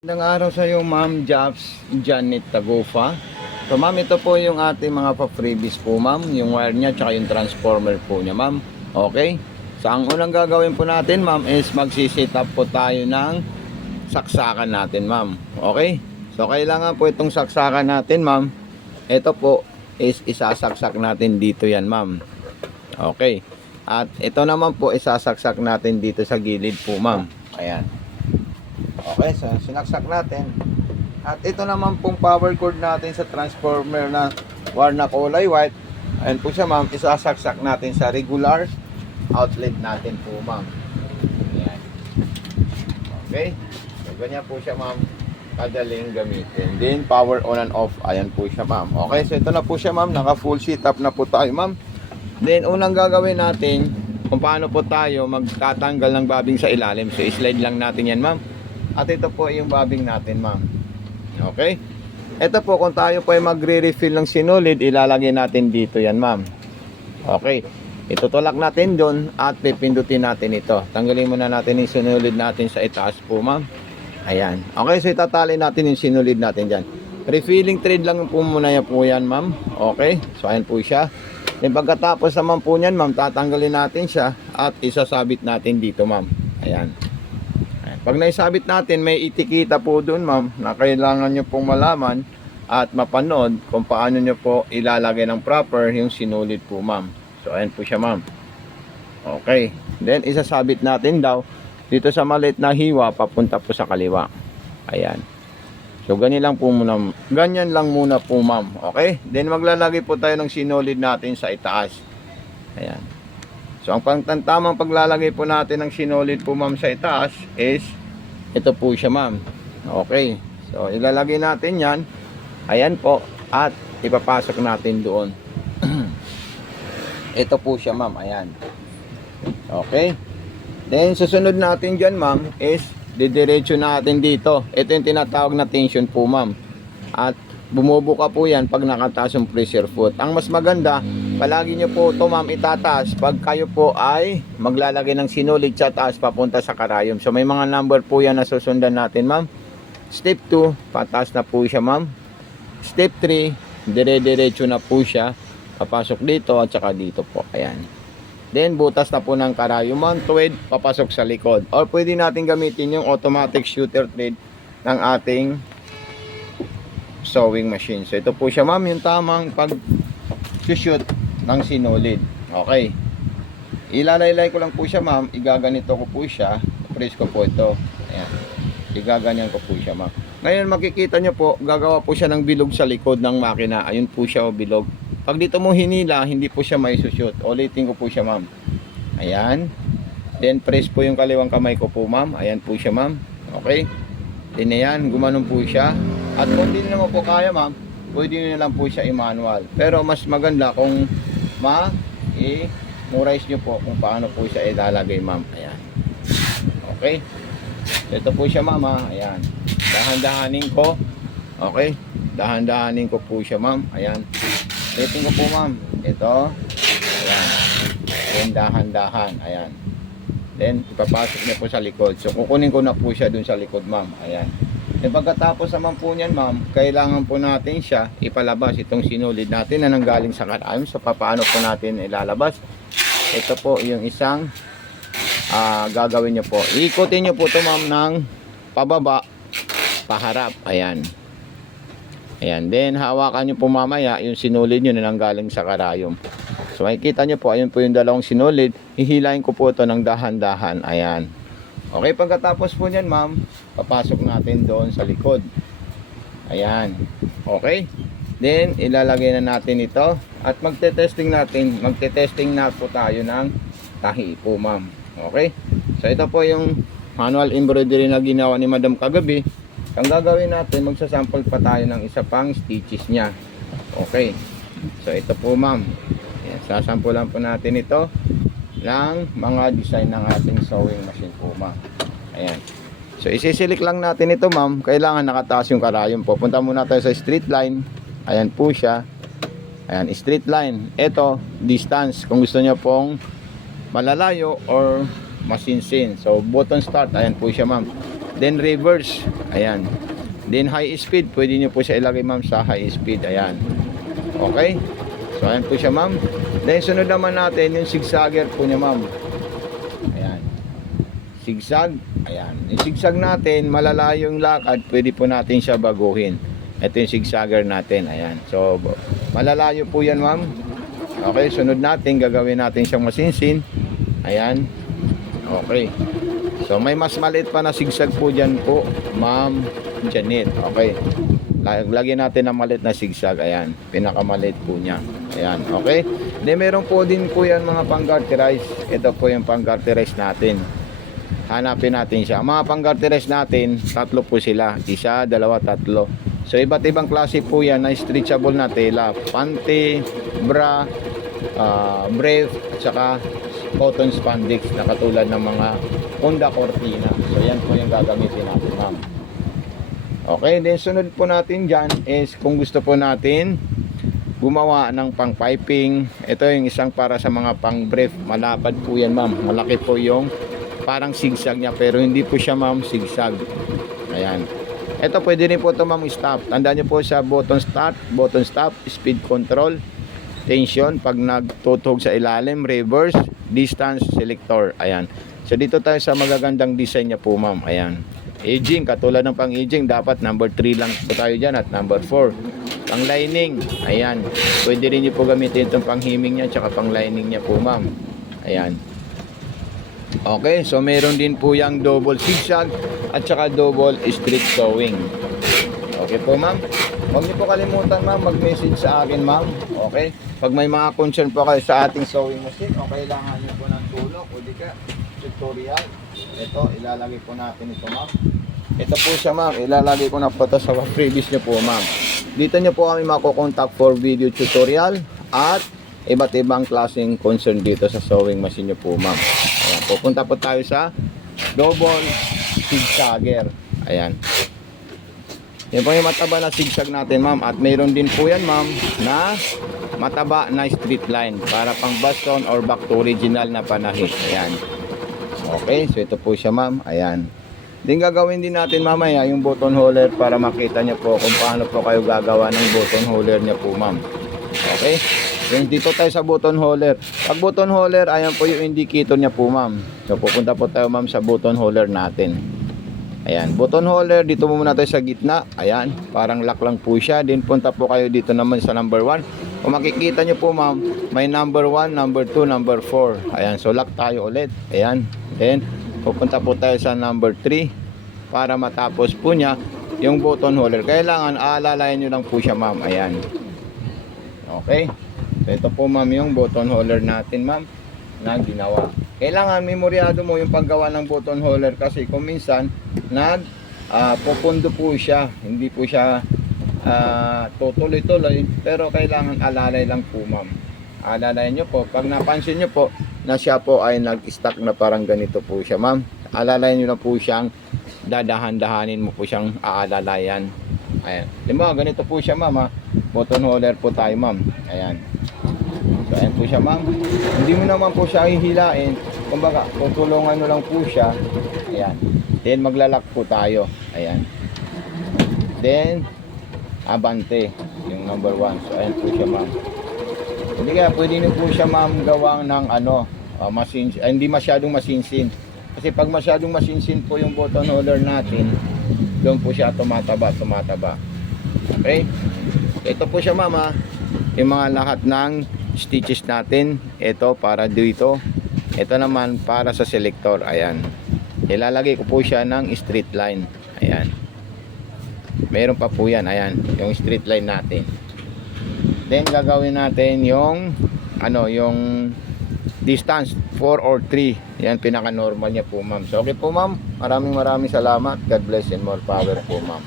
Magandang araw sa iyo, Ma'am Japs Janet Tagufa. So ma'am, ito po yung ating mga pa-freebies po ma'am, yung wire niya tsaka yung transformer po niya ma'am. Okay? So ang unang gagawin po natin ma'am is magsisit up po tayo ng saksakan natin ma'am. Okay? So kailangan po itong saksakan natin ma'am. Ito po is isasaksak natin dito yan ma'am. Okay? At ito naman po isasaksak natin dito sa gilid po ma'am. Ayan. Okay, so sinaksak natin. At ito naman pong power cord natin sa transformer na wire na kulay white. Ayan po siya ma'am, isasaksak natin sa regular outlet natin po ma'am. Ayan. Okay, so ganyan po siya ma'am, kadaling gamitin. Then power on and off, ayan po siya ma'am. Okay, so ito na po siya ma'am, naka full setup na po tayo ma'am. Then unang gagawin natin kung paano po tayo magtatanggal ng babing sa ilalim. So slide lang natin yan ma'am. At ito po yung babing natin ma'am. Okay. Ito po kung tayo po ay magre-refill ng sinulid, ilalagay natin dito yan ma'am. Okay. Itutulak natin doon at pipindutin natin ito. Tanggalin muna natin yung sinulid natin sa itaas po ma'am. Ayan. Okay, so itatali natin yung sinulid natin dyan. Refilling thread lang po muna yan po yan ma'am. Okay. So ayan po siya. Then pagkatapos naman po yan ma'am, tatanggalin natin siya at isasabit natin dito ma'am. Ayan. Pag naisabit natin, may itikita po doon ma'am na kailangan nyo pong malaman at mapanood kung paano nyo po ilalagay ng proper yung sinulid po ma'am. So ayan po siya ma'am. Okay. Then isasabit natin daw dito sa maliit na hiwa papunta po sa kaliwa. Ayan. So ganyan lang po muna po ma'am. Okay. Then maglalagay po tayo ng sinulid natin sa itaas. Ayan. So ang tamang paglalagay po natin ng sinulid po ma'am sa itaas is ito po siya ma'am. Okay. So ilalagay natin yan. Ayan po. At ipapasok natin doon. Ito po siya ma'am. Ayan. Okay. Then susunod natin dyan ma'am is didiretso natin dito. Ito yung tinatawag na tension po ma'am. At bumubuka po yan pag nakataas yung pressure foot. Ang mas maganda, palagi nyo po ito ma'am itataas pag kayo po ay maglalagay ng sinulid sa taas papunta sa karayom. So may mga number po yan na susundan natin ma'am. Step 2, pataas na po siya ma'am. Step 3, dire-diretso na po siya. Papasok dito at saka dito po. Ayan. Then butas na po ng karayom ma'am. Tuwid, papasok sa likod. Or pwede natin gamitin yung automatic shooter thread ng ating sewing machine. So ito po siya ma'am, yung tamang pag-shoot ng sinulid. Okay. Ilalaylay ko lang po siya ma'am, igaganito ko po siya, press ko po ito. Ayan. Igaganyan ko po siya ma'am. Ngayon makikita nyo po, gagawa po siya ng bilog sa likod ng makina. Ayun po siya o bilog. Pag dito mo hinila, hindi po siya maisushoot. Ulitin ko po siya ma'am. Ayan. Then press po yung kaliwang kamay ko po ma'am. Ayan po siya ma'am. Okay. Then ayan, gumanon po siya. At kung hindi naman po kaya ma'am, pwede nyo lang po siya i-manual. Pero mas maganda kung i-memorize nyo po kung paano po siya ilalagay ma'am. Ayan. Okay. Ito po siya ma'am. Ayan. Dahan-dahanin ko. Okay. Dahan-dahanin ko po siya ma'am. Ayan. Setting ko po ma'am. Ito. Ayan. Then dahan-dahan. Ayan. Then ipapasok niya po sa likod. So kukunin ko na po siya dun sa likod ma'am. Ayan. E pagkatapos naman po niyan ma'am, kailangan po natin siya ipalabas itong sinulid natin na nanggaling sa karayom. So paano po natin ilalabas? Ito po yung isang gagawin nyo po. Ikutin nyo po ito ma'am ng pababa, paharap. Ayan. Ayan. Then hawakan nyo po mamaya yung sinulid nyo na nanggaling sa karayom. So makikita nyo po, ayun po yung dalawang sinulid. Hihilahin ko po ito ng dahan-dahan. Ayan. Okay, pagkatapos po nyan ma'am, papasok natin doon sa likod. Ayan. Okay. Then, ilalagay na natin ito. At magte-testing na po tayo ng tahi po ma'am. Okay. So, ito po yung manual embroidery na ginawa ni madam kagabi. Ang gagawin natin, magsasample pa tayo ng isa pang stitches niya. Okay. So, ito po ma'am. Ayan, sasampulan po natin ito ng mga design ng ating sewing machine po ma'am. Ayan. So isisilik lang natin ito ma'am. Kailangan nakataas yung karayom po. Punta muna tayo sa straight line. Ayan po siya. Ayan, straight line. Ito, distance. Kung gusto nyo pong malalayo or masinsin. So button start. Ayan po siya ma'am. Then reverse. Ayan. Then high speed, pwede nyo po siya ilagay ma'am sa high speed. Ayan. Okay? So ayan po siya ma'am. Then sunod naman natin yung zigzagger po niya ma'am. Ayan. Zigzag. Ayan. Yung zigzag natin, malalayo yung lakad, pwede po natin siya baguhin. Ito yung zigzagger natin. Ayan. So malalayo po yan ma'am. Okay, sunod natin, gagawin natin siyang masinsin. Ayan. Okay. So may mas maliit pa na zigzag po dyan po, Ma'am Janet. Okay. Lagyan natin ng maliit na zigzag. Ayan. Pinakamaliit po niya. Ayan. Okay. Then meron po din po yan mga pang-garterize. Ito po yung pang-garterize natin. Hanapin natin siya. Mga pang-garterize natin, tatlo po sila. Isa, dalawa, tatlo. So iba't ibang klase po yan na stretchable na tela. Panty, bra, brief, at saka cotton spandex na katulad ng mga Honda Cortina. So yan po yung gagamitin natin ma'am. Okay, then sunod po natin dyan is kung gusto po natin gumawa ng pang piping. Ito yung isang para sa mga pang brief. Malapad po yan ma'am. Malaki po yung parang zigzag niya pero hindi po siya ma'am zigzag. Ayan. Ito pwede rin po ito ma'am stop. Tandaan nyo po sa button start, button stop, speed control, tension pag nagtutuhog sa ilalim, reverse, distance, selector. Ayan. So dito tayo sa magagandang design niya po ma'am. Ayan. Aging, katulad ng pang aging, dapat number 3 lang po tayo dyan at number 4. Pang lining, ayan. Pwede rin nyo po gamitin itong pang himing niya tsaka pang lining niya po ma'am. Ayan. Okay, so meron din po yung double zigzag at saka double straight sewing. Okay po ma'am. Huwag niyo po kalimutan ma'am mag-message sa akin ma'am. Okay? Pag may mga concern po kayo sa ating sewing machine o kailangan niyo po ng tulong o di ka tutorial, ito ilalagay po natin ito ma'am. Ito po siya ma'am, ilalagay ko na po ito sa previous niyo po ma'am. Dito niyo po kami makokontak for video tutorial at iba't ibang klaseng concern dito sa sewing machine niyo po ma'am. Ayan, pupunta po tayo sa double zigzagger. Ayan. Yan po yung mataba na zigzag natin ma'am. At mayroon din po yan ma'am na mataba na straight line para pang baston or back to original na panahi. Ayan. Okay, so ito po siya ma'am. Ayan. Din gagawin din natin mamaya yung button holder para makita niyo po kung paano po kayo gagawa ng button holder niya po ma'am. Okay. Then dito tayo sa button holder. Pag button holder, ayan po yung indicator niya po ma'am. So pupunta po tayo ma'am sa button holder natin. Ayan, button holder, dito muna tayo sa gitna. Ayan, parang lock lang po siya. Then punta po kayo dito naman sa number 1. Kung makikita nyo po ma'am, may number 1, number 2, number 4. Ayan, so lock tayo ulit. Ayan, then pupunta po tayo sa number 3 para matapos po niya yung button holder. Kailangan aalalayan nyo lang po siya ma'am. Ayan. Okay. So ito po ma'am yung button holder natin ma'am na ginawa. Kailangan memoryado mo yung paggawa ng button holder kasi kung minsan pupundo po siya, hindi po siya tutuloy-tuloy, pero kailangan alalay lang po ma'am. Alalayan nyo po, pag napansin nyo po na siya po ay nag-stack na parang ganito po siya ma'am, alalayan nyo na po siyang dadahan-dahanin mo po siyang aalalayan. Ayan, diba ganito po siya ma'am ha? Button holder po tayo ma'am. Ayan. So ayan po siya ma'am. Hindi mo naman po siya hihilain. Kumbaga, tutulungan mo lang po siya. Ayan. Then maglalak po tayo. Ayan. Then abante, yung number 1. So ayan po siya ma'am. Hindi kaya pwede nyo po siya ma'am gawang ng hindi masyadong masinsin. Kasi pag masyadong masinsin po yung button holder natin, doon po siya tumataba. Okay? Ito po siya ma'am ha. Yung mga lahat ng stitches natin, ito para dito, ito naman para sa selector. Ayan, ilalagay ko po siya ng straight line. Ayan, meron pa po yan. Ayan, yung straight line natin. Then gagawin natin yung yung distance 4 or 3. Yan pinaka normal niya po ma'am. So okay po ma'am, maraming salamat. God bless and more power po ma'am.